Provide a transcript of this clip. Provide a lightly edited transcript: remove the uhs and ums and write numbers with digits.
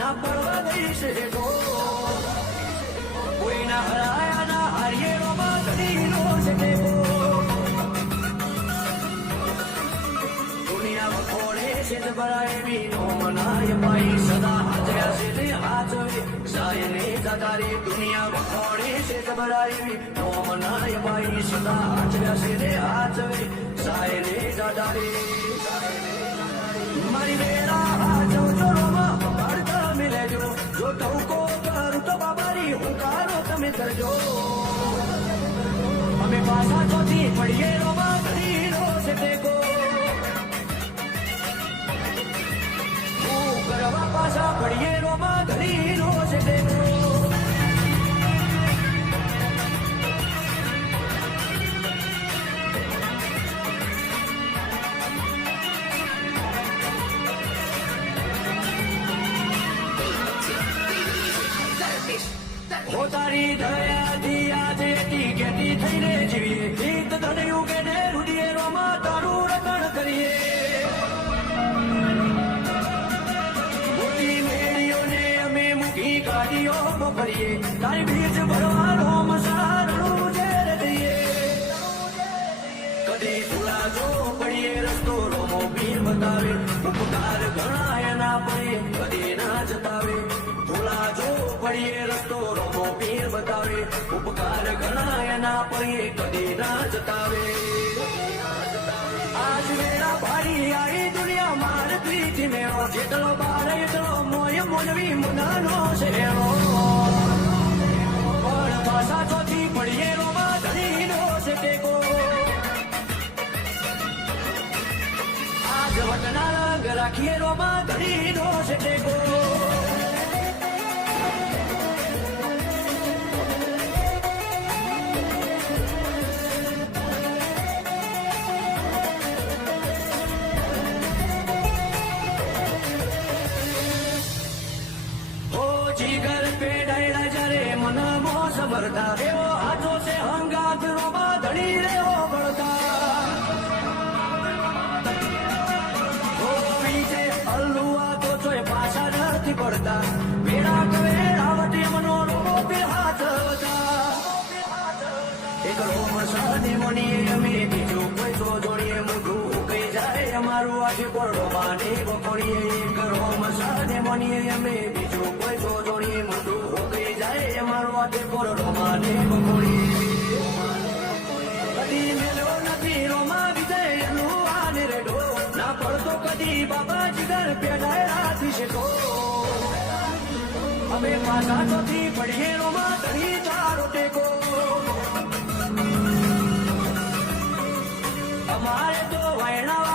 ના પડવા દઈશ કોઈ ના હરાયા ના હારીએ રોમાં ઘડીનો છે દુનિયા વખોડે છે જબરાએ બીનો મનાય પાઈ સદા હાચર્યા છે તે હાચવે સાયને જતારી દુનિયા વખોડે છે જબરાએ બીનો મનાય પાઈ સદા હાચર્યા છે તે હાચવે સાયને જતારી મારી બેડા હાચવ ચોરોમાં પડતા મિલેજો જો ટવકો કરું તો બાબારી હુંકારો તમે કરજો અમે પાછા ચોથી પડીએ રોમાં ઘડીનો છે ટેકો હું કરવા પાછા પડીએ રોમાં ઘડીનો છે ટેકો તારી દયાથી આજે એટી કેટી થઈને જીવીએ ગીત ધન્યું કે ને રૂડીએ રોમાં તારું રટણ કરીએ મોટી મેળીઓને અમે મૂકી ગાડીઓ ફરીએ તારી બીજ ભરવાનો મસારણું ઝેર દઈએ કદી ફૂલા જો પડીએ રસ્તો રોમો પીર બતાવે ઉપકાર ઘણા ના પડે કદી ના જતાવે ફૂલા જો પડીએ રસ્તો રોમો પીર બતાવે ઉપકાર ઘણા ના પડીએ કદી ના જતાવે આજ વેળા ભારી આવી દુનિયા માર પ્રીતિ મેળો જેટલો બાર એટલો મોય મોનવી મુનાનો શેરો પણ પાછા ચોથી પડીએ રોમાં ધણીનો છે ટેકો આજ વટના રંગ રાખીએ રોમાં ધણીનો છે ટેકો એવો હાથો છે હંગાત રોમાં ધણી રેવો બળતા છે અલ્લુઆ તો ચોય પાછા નથી પડતા વેડા કવે રાવટી મનો રોમો પે હાથ એક રોમ સાની મણીએ અમે બીજું કોઈ તો જોડીએ મોઢું કઈ જાય અમારું આજે પડો માને બપોડીએ એક રોમ સાની મણીએ અમે બીજું કોઈ તો જોડીએ મોઢું કઈ જાય અમારું આજે પડો માને બપોડીએ કદી મેલો નથી રોમા વિજય એનું આને રેડો ના પડતો કદી બાબા જીગર પેડાય રાથી શેકો અમે પાછા ચોથી પડીએ રોમા ધણી ચારો ટેકો અમારે તો વૈણા